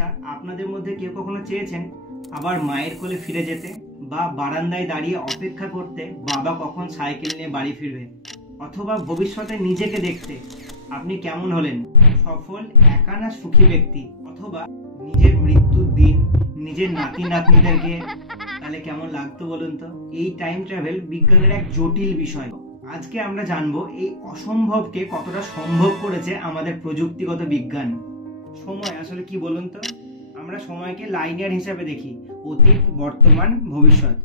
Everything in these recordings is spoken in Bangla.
আচ্ছা, আপনাদের মধ্যে কেউ কখনো চেয়েছেন আবার মায়ের কোলে ফিরে যেতে, বা বারান্দায় দাঁড়িয়ে অপেক্ষা করতে বাবা কখন সাইকেল নিয়ে বাড়ি ফিরবে, অথবা ভবিষ্যতে নিজেকে দেখতে আপনি কেমন হলেন, সফল, একা না সুখী ব্যক্তি, অথবা নিজের মৃত্যুর দিন নিজের নাতি নাতনিদেরকে তাহলে কেমন লাগতো বলুন তো। এই টাইম ট্রাভেল বিজ্ঞানের এক জটিল বিষয়। আজকে আমরা জানবো এই অসম্ভবকে কতটা সম্ভব করেছে আমাদের প্রযুক্তিগত বিজ্ঞান। সময় আসলে কি বলুন তো? আমরা সময়কে লাইনিয়ার হিসাবে দেখি, অতীত, বর্তমান, ভবিষ্যৎ।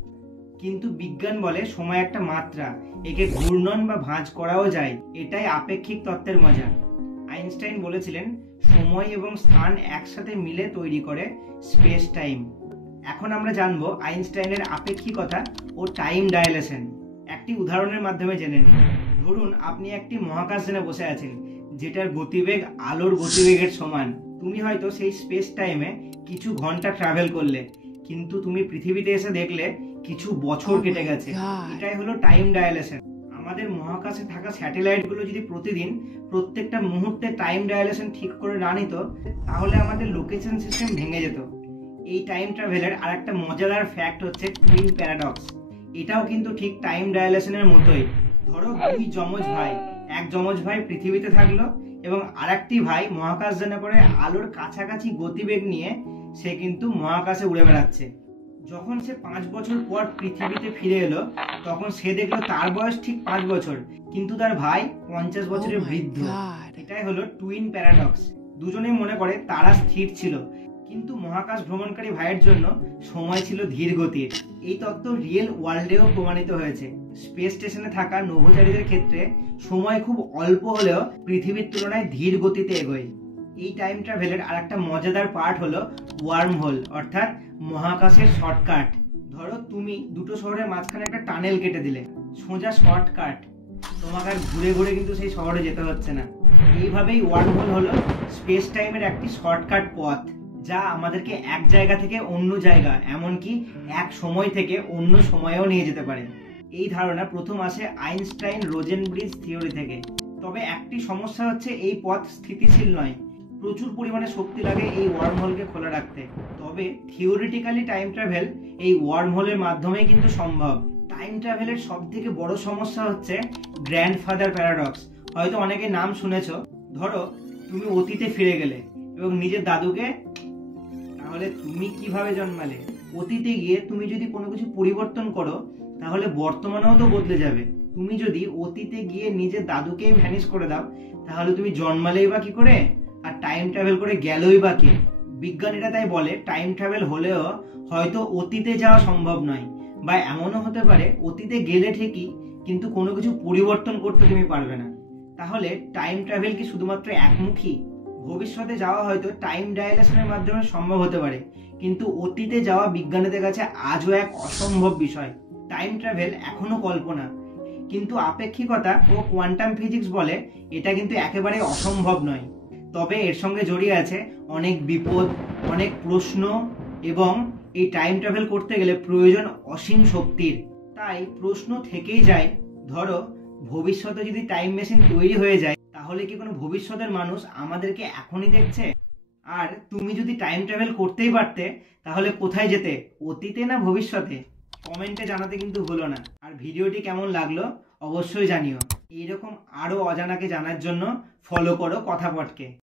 কিন্তু বিজ্ঞান বলে সময় একটা মাত্রা, একে ঘূর্ণন বা ভাঁজ করাও যায়। এটাই আপেক্ষিক তত্ত্বের মজা। আইনস্টাইন বলেছিলেন সময় এবং স্থান একসাথে মিলে তৈরি করে স্পেস টাইম। এখন আমরা জানবো আইনস্টাইনের আপেক্ষিকতা ও টাইম ডাইলেশন। একটি উদাহরণের মাধ্যমে জেনে নিন। ধরুন আপনি একটি মহাকাশযানে বসে আছেন যেটার গতিবেগ আলোর গতিবেগের সমান। তুমি হয়তো সেই স্পেস টাইমে কিছু ঘন্টা ট্রাভেল করলে, কিন্তু তুমি পৃথিবীতে এসে দেখলে কিছু বছর কেটে গেছে। এটাই হলো টাইম ডাইলেশন। আমাদের মহাকাশে থাকা স্যাটেলাইটগুলো যদি প্রতিদিন প্রত্যেকটা মুহূর্তে টাইম ডাইলেশন ঠিক করে না নিত, তাহলে আমাদের লোকেশন সিস্টেম ভেঙে যেত। এই টাইম ট্রাভেলের আরেকটা মজাদার ফ্যাক্ট হচ্ছে টুইন প্যারাডক্স। এটাও কিন্তু ঠিক টাইম ডাইলেশনের মতোই। ধরো দুই যমজ ভাই, এক যমজ ভাই পৃথিবীতে থাকলো এবং আরেকটি ভাই মহাকাশযানে করে আলোর কাছাকাছি গতিবেগ নিয়ে সে কিন্তু মহাকাশে উড়ে বেড়াচ্ছে। যখন সে 5 বছর পর পৃথিবীতে ফিরে এলো, তখন সে দেখলো তার বয়স ঠিক 5 বছর, কিন্তু তার ভাই 50 বছরের বৃদ্ধ। এটাই হলো টুইন প্যারাডক্স। দুজনেই মনে করে তারা স্থির ছিল, কিন্তু মহাকাশ ভ্রমণকারী ভাইয়ের জন্য সময় ছিল ধীর গতির। এই তত্ত্ব রিয়েল ওয়ার্ল্ডেও প্রমাণিত হয়েছে। স্পেস স্টেশনে থাকা নভোচারীদের ক্ষেত্রে সময় খুব অল্প হলেও পৃথিবীর তুলনায় ধীর গতিতে এগোয়। এই টাইম ট্রাভেলের আরেকটা মজাদার পার্ট হলো ওয়ার্ম হোল, অর্থাৎ মহাকাশের শর্টকাট। ধরো তুমি দুটো শহরের মাঝখানে একটা টানেল কেটে দিলে, সোজা শর্টকাট, তোমাকে আর ঘুরে ঘুরে কিন্তু সেই শহরে যেতে হচ্ছে না। এইভাবেই ওয়ার্ম হোল হলো স্পেস টাইমের একটি শর্টকাট পথ, যা আমাদেরকে এক জায়গা থেকে অন্য জায়গা, এমনকি এক সময় থেকে অন্য সময়েও নিয়ে যেতে পারে। এই ধারণা প্রথম আসে আইনস্টাইন রোজেন ব্রিজ থিওরি থেকে। তবে একটি সমস্যা হচ্ছে এই পথ স্থিতিশীল নয়, প্রচুর পরিমাণে শক্তি লাগে এই ওয়ার্ম হোলকে খোলা রাখতে। তবে থিওরিটিক্যালি টাইম ট্রাভেল এই ওয়ার্ম হোলের মাধ্যমেই কিন্তু সম্ভব। টাইম ট্রাভেলের সব থেকে বড় সমস্যা হচ্ছে গ্র্যান্ডফাদার প্যারাডক্স। হয়তো অনেকে নাম শুনেছো। ধরো তুমি অতীতে ফিরে গেলে এবং নিজের দাদুকে, তাহলে তুমি কিভাবে জন্মালে? অতীতে গিয়ে তুমি যদি কোনো কিছু পরিবর্তন করো, তাহলে বর্তমানেও তো বদলে যাবে। তুমি যদি অতীতে গিয়ে নিজের দাদুকেই ভ্যানিশ করে দাও, তাহলে তুমি জন্মালেই বা কি করে, আর টাইম ট্রাভেল করে গেলই বা কে? বিজ্ঞানীরা তাই বলে টাইম ট্রাভেল হলেও হয়তো অতীতে যাওয়া সম্ভব নয়, বা এমনও হতে পারে অতীতে গেলে ঠিকই, কিন্তু কোনো কিছু পরিবর্তন করতে তুমি পারবে না। তাহলে টাইম ট্রাভেল কি শুধুমাত্র একমুখী? ভবিষ্যতে যাওয়া হয়তো টাইম ডাইলেশনের মাধ্যমে সম্ভব হতে পারে, কিন্তু অতীতে যাওয়া বিজ্ঞানীদের কাছে আজও এক অসম্ভব বিষয়। টাইম ট্রাভেল এখনো কল্পনা, কিন্তু আপেক্ষিকতা ও কোয়ান্টাম ফিজিক্স বলে এটা কিন্তু একেবারে অসম্ভব নয়। তবে এর সঙ্গে জড়িয়ে আছে অনেক বিপদ, অনেক প্রশ্ন, এবং এই টাইম ট্রাভেল করতে গেলে প্রয়োজন অসীম শক্তির। তাই প্রশ্ন থেকেই যায়, ধরো ভবিষ্যতে যদি টাইম মেশিন তৈরি হয়ে যায়, তাহলে কি কোনো ভবিষ্যতের মানুষ আমাদেরকে এখনই দেখছে? আর তুমি যদি টাইম ট্রাভেল করতেই পারতে, তাহলে কোথায় যেতে, অতীতে না ভবিষ্যতে? কমেন্টে জানাতে কিন্তু ভুলো না। আর ভিডিওটি কেমন লাগলো অবশ্যই জানিও। এইরকম আরো অজানাকে জানার জন্য ফলো করো কথাপটকে।